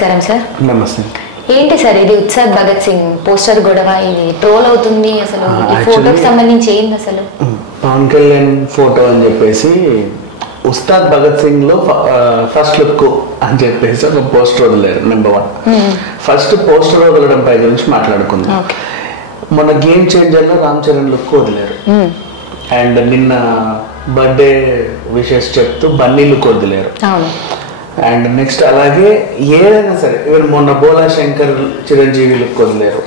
నమస్కారం సార్. నమస్తే. ఏంటి సార్ ఇది ఉత్సాద్ భగత్ సింగ్ పోస్టర్ గొడవ, ఇది ట్రోల్ అవుతుంది అసలు? ఈ ఫోటోకి సంబంధించి ఏంది అసలు? పవన్ కళ్యాణ్ ఫోటో అని చెప్పేసి ఉస్తాద్ భగత్ సింగ్ లో ఫస్ట్ లుక్ అని చెప్పేసి ఒక పోస్టర్ వదిలేరు. నెంబర్ 1 ఫస్ట్ పోస్టర్ వదలడం పై గురించి మాట్లాడుకుందాం. మన గేమ్ చేంజర్ లో రామ్ చరణ్ లుక్ వదిలేరు. అండ్ నిన్న బర్త్డే విషెస్ చెప్తూ బన్నీ లుక్ వదిలేరు. అండ్ నెక్స్ట్ అలాగే ఏదైనా సరే ఈవెన్ మొన్న బోలా శంకర్ చిరంజీవి లుక్ వదిలేరు.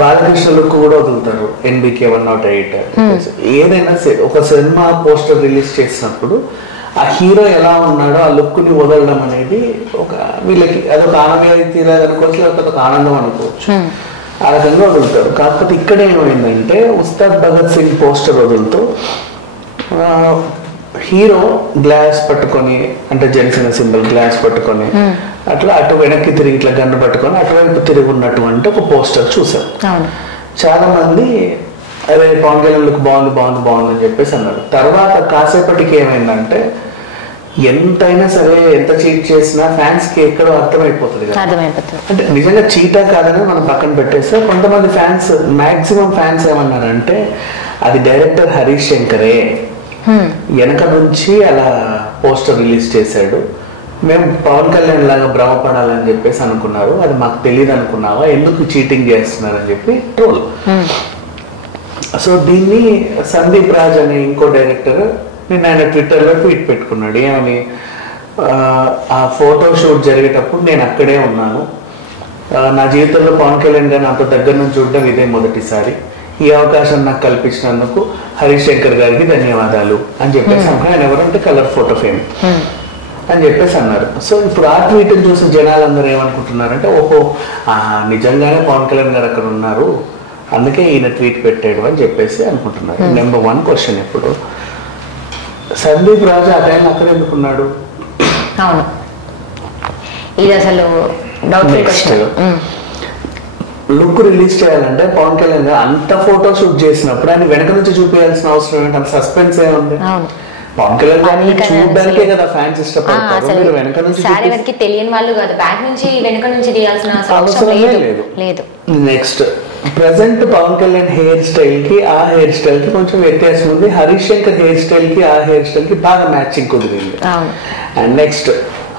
బాలకృష్ణ లుక్ కూడా వదులుతారు. NBK 108 ఏదైనా ఒక సినిమా పోస్టర్ రిలీజ్ చేసినప్పుడు ఆ హీరో ఎలా ఉన్నాడో ఆ లుక్ ని వదలడం అనేది ఒక వీళ్ళకి అదొక ఆనందం తీరదు అనుకోవచ్చు, లేకపోతే ఒక ఆనందం అనుకోవచ్చు. ఆ రకంగా వదులుతారు. కాకపోతే ఇక్కడ ఏమైందంటే ఉస్తాద్ భగత్ సింగ్ పోస్టర్ వదులుతూ హీరో గ్లాస్ పట్టుకొని, అంటే జనసేన సింబల్ గ్లాస్ పట్టుకొని అట్లా అటు వెనక్కి తిరిగి ఇట్లా గన్ను పట్టుకొని అటువైపు తిరిగి ఉన్నటువంటి ఒక పోస్టర్ చూసారు. చాలా మంది అదే పవన్ కళ్యాణ్ లుక్ బాగుంది బాగుంది బాగుంది అని చెప్పేసి అన్నారు. తర్వాత కాసేపటికి ఏమైందంటే ఎంతైనా సరే ఎంత చీట్ చేసినా ఫ్యాన్స్ కి ఎక్కడో అర్థమైపోతుంది కదా. అంటే నిజంగా చీటా కాదని మనం పక్కన పెట్టేస్తే కొంతమంది ఫ్యాన్స్, మాక్సిమం ఫ్యాన్స్ ఏమన్నారంటే అది డైరెక్టర్ హరీష్ శంకరే వెనక నుంచి అలా పోస్టర్ రిలీజ్ చేశాడు, మేము పవన్ కళ్యాణ్ లాగా భ్రమపడాలని చెప్పేసి అనుకున్నారు, అది మాకు తెలియదు అనుకున్నావా, ఎందుకు చీటింగ్ చేస్తున్నారని చెప్పి ట్రోల్. సో దీన్ని సందీప్ రాజ్ అనే ఇంకో డైరెక్టర్ నేను ఆయన ట్విట్టర్లో ట్వీట్ పెట్టుకున్నాడు. ఏమని, ఆ ఫోటో షూట్ జరిగేటప్పుడు నేను అక్కడే ఉన్నాను, నా జీవితంలో పవన్ కళ్యాణ్ గారిని అంత దగ్గర నుంచి చూడడం ఇదే మొదటిసారి, ఈ అవకాశం నాకు కల్పించినందుకు హరీష్ శంకర్ గారికి ధన్యవాదాలు అని చెప్పేసి ఆయన ఎవరంటే కలర్ ఫోటో ఫేమ్ అని చెప్పేసి అన్నారు. సో ఇప్పుడు ఆ ట్వీట్ చూసి జనాలందరూ ఏమనుకుంటున్నారంటే ఓహో నిజంగానే పవన్ కళ్యాణ్ గారు అక్కడ ఉన్నారు అందుకే ఈయన ట్వీట్ పెట్టాడు అని చెప్పేసి అనుకుంటున్నారు. నెంబర్ 1 క్వశ్చన్, ఇప్పుడు సందీప్ రాజు ఆ టైం అక్కడ ఎందుకున్నాడు? ఇది అసలు లుక్ రిలీజ్ చేయాలంటే పవన్ కళ్యాణ్ గారు అంత ఫోటో షూట్ చేసినప్పుడు ఆయన వెనక నుంచి చూపించాల్సిన అవసరం ఏంటి? అంత సస్పెన్స్ ఏముంది? పవన్ కళ్యాణ్ గారిని చూడడానికే కదా ఫ్యాన్స్ ఇష్టపడతారు. మీరు వెనక నుంచి తెలియని వాళ్ళు కాదు, బ్యాక్ నుంచి వెనక నుంచి తీయాల్సిన అవసరమే లేదు. Next present Pawan Kalyan hair style కి ఆ హెయిర్ స్టైల్ కి కొంచెం వ్యత్యాసం ఉంది. హరీష్ శంకర్ హెయిర్ స్టైల్ కి ఆ హెయిర్ స్టైల్ కి బాగా మ్యాచింగ్ కుదిరింది. అండ్ నెక్స్ట్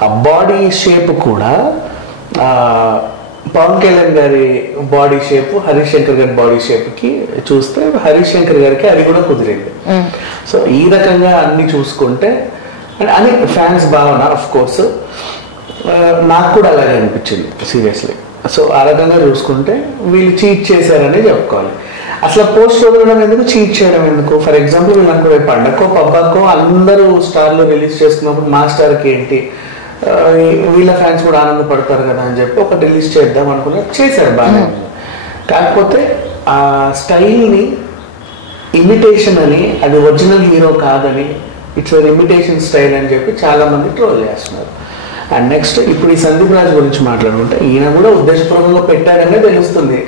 ఆ బాడీ షేప్ కూడా పవన్ కళ్యాణ్ గారి బాడీ షేప్ హరీష్ శంకర్ గారి బాడీ షేప్ కి చూస్తే హరీష్ శంకర్ గారికి అది కూడా కుదిరింది. సో ఈ రకంగా అన్ని చూసుకుంటే అని ఫ్యాన్స్ భావన. ఆఫ్ కోర్స్ నాకు కూడా అలాగే అనిపించింది సీరియస్లీ. సో ఆ రకంగా చూసుకుంటే వీళ్ళు చీట్ చేశారని చెప్పుకోవాలి. అసలు పోస్ట్ వదలడం ఎందుకు, చీట్ చేయడం ఎందుకు? ఫర్ ఎగ్జాంపుల్ వీళ్ళు అనుకో పండగకో పబ్బాకో అందరూ స్టార్లు రిలీజ్ చేసుకున్నప్పుడు మా స్టార్కి ఏంటి వీళ్ళ ఫ్యాన్స్ కూడా ఆనందపడతారు కదా అని చెప్పి ఒక రిలీజ్ చేద్దాం అనుకున్నా, చేశారు బాగా. కాకపోతే ఆ స్టైల్ని ఇమిటేషన్ అని, అది ఒరిజినల్ హీరో కాదని, ఇట్స్ ఇమిటేషన్ స్టైల్ అని చెప్పి చాలా మంది ట్రోల్ చేస్తున్నారు. అండ్ నెక్స్ట్ ఇప్పుడు ఈ సందీప్ రాజ్ గురించి మాట్లాడుకుంటే ఈయన కూడా ఉద్దేశపూర్వకంగా పెట్టాడనే తెలుస్తుంది.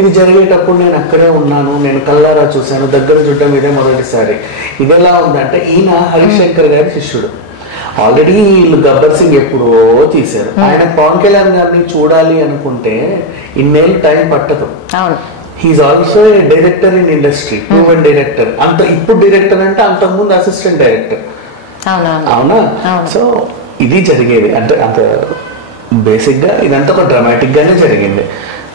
ఇది జరిగేటప్పుడు నేను అక్కడే ఉన్నాను, నేను కల్లారా చూశాను, దగ్గర చూడటం ఇదే మొదటిసారి. ఇది ఎలా ఉందంటే ఈయన హరీష్ శంకర్ గారి శిష్యుడు. ఆల్రెడీ వీళ్ళు గబ్బర్ సింగ్ ఎప్పుడో తీశారు. ఆయన పవన్ కళ్యాణ్ గారిని చూడాలి అనుకుంటే ఇన్నేళ్ళు టైం పట్టదు. He's also a director in industry, proven director. అంత ఇప్పుడు డైరెక్టర్ అంటే అంతకుముందు అసిస్టెంట్ డైరెక్టర్. అవునా? సో ఇది జరిగేది అంటే అంత బేసిక్ గా ఇదంతా ఒక డ్రామాటిక్ గానే జరిగింది.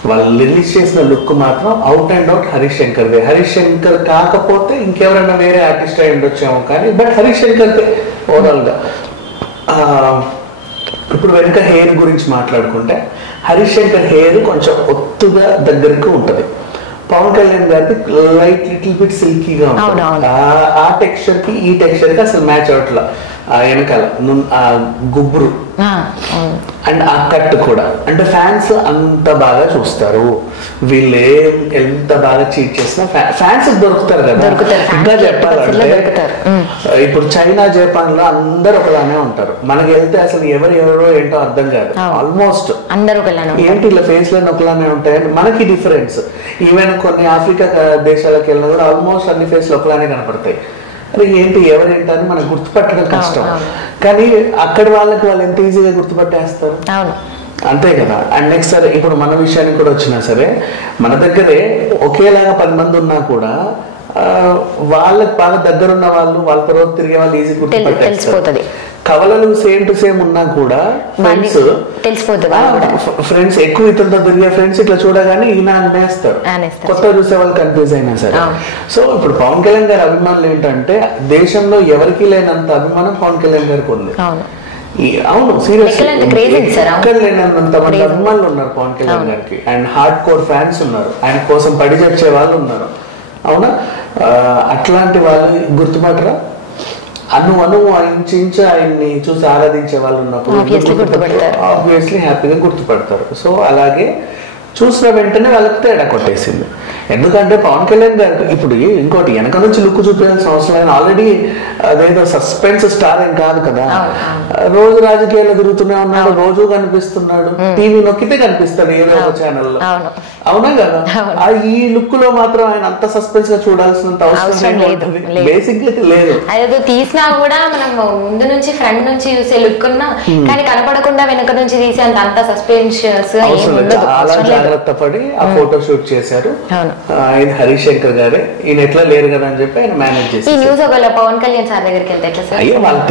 వాళ్ళు రిలీజ్ చేసిన లుక్ మాత్రం out and out Harish Shankar they. Harish Shankar కాకపోతే ఇంకెవరైనా వేరే ఆర్టిస్ట్ అయి ఉండొచ్చాము కానీ but Harish Shankar they overall గా. ఇప్పుడు వెనుక హెయిర్ గురించి మాట్లాడుకుంటే హరీష్ శంకర్ హెయిర్ కొంచెం ఒత్తుగా దగ్గరకు ఉంటుంది. పవన్ కళ్యాణ్ గారికి లైట్ లిటిల్ బిట్ సిల్కీగా ఉంటుంది. ఆ టెక్స్చర్ కి ఈ టెక్స్చర్ కి అసలు మ్యాచ్ అవట్లా. వెనకాల ఆ గుబ్బురు అండ్ ఆ కట్ కూడా, అంటే ఫ్యాన్స్ అంత బాగా చూస్తారు. వీళ్ళే ఎంత బాగా చీట్ చేసినా ఫ్యాన్స్ దొరుకుతారు కదా. ఇంకా చెప్పాలంటే ఇప్పుడు చైనా జపాన్ లో అందరు ఒకలానే ఉంటారు. మనకి వెళ్తే అసలు ఎవరో ఏంటో అర్థం కాదు. ఆల్మోస్ట్ ఏంటి ఇలా ఫేస్ లో ఒకలానే ఉంటాయని మనకి డిఫరెన్స్. ఈవెన్ కొన్ని ఆఫ్రికా దేశాలకు వెళ్ళినా కూడా ఆల్మోస్ట్ అన్ని ఫేస్ లో ఒకలానే కనపడతాయి. అరే ఏంటి ఎవరేంటని మనకు గుర్తుపట్టడం కష్టం. కానీ అక్కడ వాళ్ళకి వాళ్ళు ఎంత ఈజీగా గుర్తుపట్టేస్తారు. అంతే కదా. అండ్ నెక్స్ట్ సరే ఇప్పుడు మన విషయానికి కూడా వచ్చినా సరే మన దగ్గరే ఒకేలాగా 10 మంది ఉన్నా కూడా వాళ్ళకి బాగా దగ్గర ఉన్న వాళ్ళు వాళ్ళ తర్వాత తిరిగే వాళ్ళు ఈజీ తెలిసిపోతుంది. కవలలు సేమ్ టు సేమ్ ఉన్నా కూడా ఫ్రెండ్స్ ఎక్కువ ఇతరులతో తిరిగే ఫ్రెండ్స్ ఇట్లా చూడగానే ఈయన అనేస్తారు, కొత్త చూసే వాళ్ళు కన్ఫ్యూజ్ అయినా సరే. సో ఇప్పుడు పవన్ కళ్యాణ్ గారి అభిమానులు ఏంటంటే దేశంలో ఎవరికి లేనంత అభిమానం పవన్ కళ్యాణ్ గారికి ఉంది. అవును, సీరియస్ ఎక్కడ లేనంత మంది అభిమానులు ఉన్నారు పవన్ కళ్యాణ్ గారికి. అండ్ హార్డ్ కోర్ ఫ్యాన్స్ ఉన్నారు, ఆయన కోసం పడి చచ్చే వాళ్ళు ఉన్నారు. అవునా, అట్లాంటి వాళ్ళు గుర్తుపట్టరా? అణువు ఇంచు ఆయన్ని చూసి ఆరాధించే వాళ్ళు ఉన్నప్పుడు ఆబ్వియస్లీ హ్యాపీగా గుర్తుపడతారు. సో అలాగే చూసిన వెంటనే వాళ్ళకి తేడా కొట్టేసింది. ఎందుకంటే పవన్ కళ్యాణ్ గారు ఇప్పుడు ఇంకోటి వెనక నుంచి లుక్ చూపించాల్సిన అవసరం లేదు. ఆల్రెడీ అదేదో సస్పెన్స్ స్టార్ ఏం కాదు కదా, రోజు రాజకీయాల్లో తిరుగుతూనే ఉన్నాడు, రోజు కనిపిస్తున్నాడు, టీవీ నొక్కితే కనిపిస్తాడు ఏదో ఒక ఛానల్లో. అవునా కదా, ఈ లుక్ లో మాత్రం ఆయన అంత సస్పెన్స్ గా చూడాల్సినంత అవసరం బేసిక్ అయితే లేదు. అదేదో తీసినా కూడా మనం ముందు నుంచి ఫ్రంట్ నుంచి చూసే లుక్ ఉన్నా కానీ కనపడకుండా వెనక నుంచి తీసే అంత సస్పెన్షియస్ చాలా జాగ్రత్త పడి ఆ ఫోటో షూట్ చేశారు. ఇది హరీష్ శంకర్ గారే, ఈయన ఎట్లా లేరు కదా అని చెప్పి ఆయన మేనేజ్ చేశారు. పవన్ కళ్యాణ్ సార్ దగ్గరికి వెళ్తే అయ్యో వాళ్ళు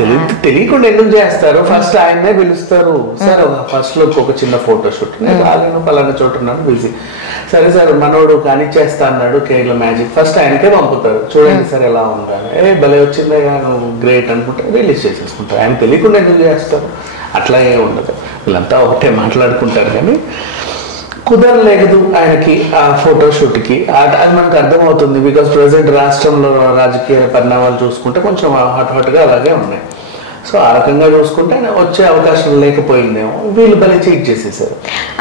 తెలియకుండా ఎందుకు చేస్తారు, ఫస్ట్ ఆయన్నే పిలుస్తారు. సార్ ఫస్ట్ లో ఒక చిన్న ఫోటో షూట్, నేను పలానా చోట ఉన్నాను బిజీ, సరే సార్ మనోడు కానిచ్చేస్తా అన్నాడు కేరళ మ్యాజిక్, ఫస్ట్ ఆయనకే పంపుతారు, చూడండి సార్ ఎలా ఉండాలి, భలే వచ్చిందే నువ్వు గ్రేట్ అనుకుంటే రిలీజ్ చేసేసుకుంటారు. ఆయన తెలియకుండా ఎందుకు చేస్తారు, అట్లా ఏ ఉండదు. వీళ్ళంతా ఒకటే మాట్లాడుకుంటారు కానీ కుదరలేదు ఆయనకి ఆ ఫోటోషూట్కి. అది మనకు అర్థమవుతుంది, బికాస్ ప్రజెంట్ రాష్ట్రంలో రాజకీయ పరిణామాలు చూసుకుంటే కొంచెం హాట్గా అలాగే ఉన్నాయి. సో ఆ రకంగా చూసుకుంటే వచ్చే అవకాశం లేకపోయిందేమో, వీళ్ళు బలి చీట్ చేసేసారు.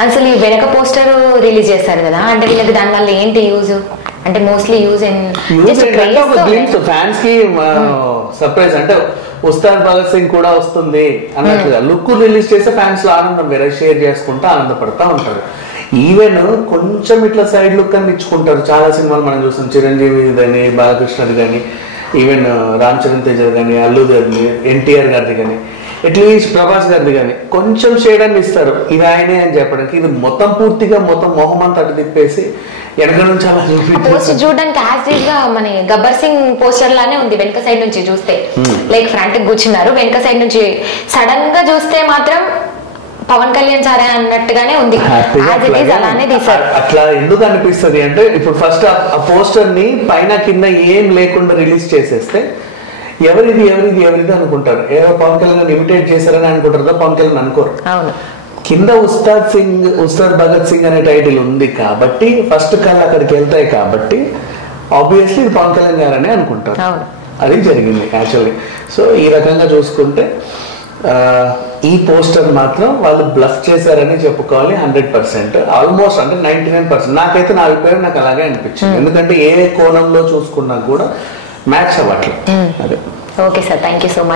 అసలు ఈ వెనక పోస్టర్ రిలీజ్ చేశారు కదా, అంటే వీళ్ళకి దాని వల్ల ఏంటి యూజ్? అంటే మోస్ట్లీ యూజ్ ఫ్యాన్స్ కి సర్ప్రైజ్, అంటే ఉస్తాద్ భగత్ సింగ్ కూడా వస్తుంది అన్నట్లుగా లుక్ రిలీజ్ చేస్తే ఫ్యాన్స్ లో ఆనందం వేరే షేర్ చేసుకుంటూ ఆనందపడతా ఉంటారు. ఈవెన్ కొంచెం ఇట్లా సైడ్ లుక్ అని ఇచ్చుకుంటారు. చాలా సినిమాలు మనం చూస్తాం, చిరంజీవి కానీ బాలకృష్ణది కానీ, ఈవెన్ రామ్ చరణ్ తేజ్ కానీ, అల్లు గారిది, ఎన్టీఆర్ గారిది కానీ, అట్లీస్ట్ ప్రభాస్ గారిది కానీ కొంచెం షేడ్ అని ఇస్తారు, ఇది ఆయనే అని చెప్పడానికి. ఇది మొత్తం పూర్తిగా మొత్తం మొహమ్మన్ తట్టు తిప్పేసి వెనక నుంచి అలా పోస్టర్ చూడడానికి యాజ్ గా మన గబ్బర్ సింగ్ పోస్టర్ లానే ఉంది వెనక సైడ్ నుంచి చూస్తే. లైక్ ఫ్రంట్ కూర్చున్నారు, వెనక సైడ్ నుంచి సడన్ గా చూస్తే మాత్రం పవన్ కళ్యాణ్ సారే అన్నట్టుగానే ఉంది. అలానే తీసారు. అట్లా ఎందుకు అనిపిస్తుంది అంటే ఇప్పుడు ఫస్ట్ ఆ పోస్టర్ ని పైన కింద ఏం లేకుండా రిలీజ్ చేసేస్తే ఎవరిది ఎవరిది ఎవరిది అనుకుంటారు. ఏదో పవన్ కళ్యాణ్ ఇమిటేట్ చేశారని అనుకుంటారు, పవన్ కళ్యాణ్ అనుకోరు. కింద ఉస్తాద్ భగత్ సింగ్ అనే టైటిల్ ఉంది కాబట్టి ఫస్ట్ కళ్ళు అక్కడికి వెళ్తాయి కాబట్టి ఆబ్వియస్లీ ఇది పవన్ కళ్యాణ్ గారనే అనుకుంటారు. అది జరిగింది యాక్చువల్లీ. సో ఈ రకంగా చూసుకుంటే ఈ పోస్టర్ మాత్రం వాళ్ళు బ్లఫ్ చేశారని చెప్పుకోవాలి 100%, ఆల్మోస్ట్ అంటే 99%. నాకైతే నా అభిప్రాయం నాకు అలాగే అనిపించింది, ఎందుకంటే ఏ కోణంలో చూసుకున్నా కూడా మ్యాచ్ అవ్వట్లేదు. అదే. Okay sir, thank you so much.